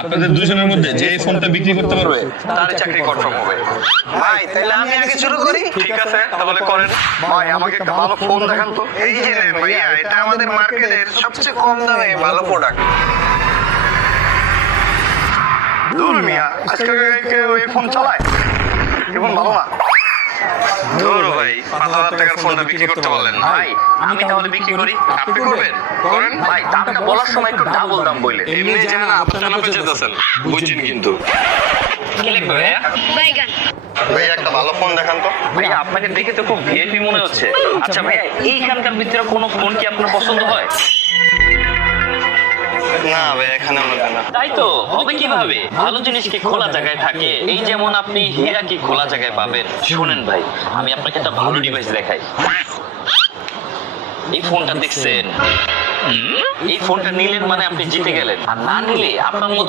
আপনাদের দুজনের মধ্যে যে এই ফোনটা বিক্রি করতে পারবে তার চাকরি কনফার্ম হবে। ভাই তাহলে আমি আগে শুরু করি। ঠিক আছে, তাহলে করেন। ভাই আমাকে একটা ভালো ফোন দেখান তো। এই যে নেন ভাইয়া, এটা আমাদের মার্কেটের সবচেয়ে কম দামে ভালো প্রোডাক্ট। দূর মিয়া, আজকে কেউ এই ফোন চালায়? এই ফোন ভালো না। ধুর ভাই, 5,000 টাকার ফোনটা বিক্রি করতে পারলেন না। ভাই আমি তাহলে বিক্রি করি, আপনি করবেন? করেন। ভাই দামটা বলার সময় একটু ডাবল দাম বললেন। এমনি জানেন আপনারা না বেঁচেছেন, বুঝছেন কিন্তু। কি লিখবে ভাইয়া? বাইগান। ভাইয়া একটা ভালো ফোন দেখান তো। ভাইয়া আপনাকে দেখে তো খুব ভিআইপি মনে হচ্ছে। আচ্ছা ভাইয়া, এইখানকার ভিতরে কোনো ফোন কি আপনার পছন্দ হয়? না ভাই, এখানে আমরা না। তাই তো হবে কিভাবে? ভালো জিনিস কি খোলা জায়গায় থাকে? এই যেমন আপনি হীরা কি খোলা জায়গায় পাবেন? শুনেন ভাই, আমি আপনাকে একটা ভালো ডিভাইস দেখাই। এই ফোনটা দেখছেন? এই ফোনটা নিলেন মানে আপনি জিতে গেলেন, আর না নিলে আপনার মতো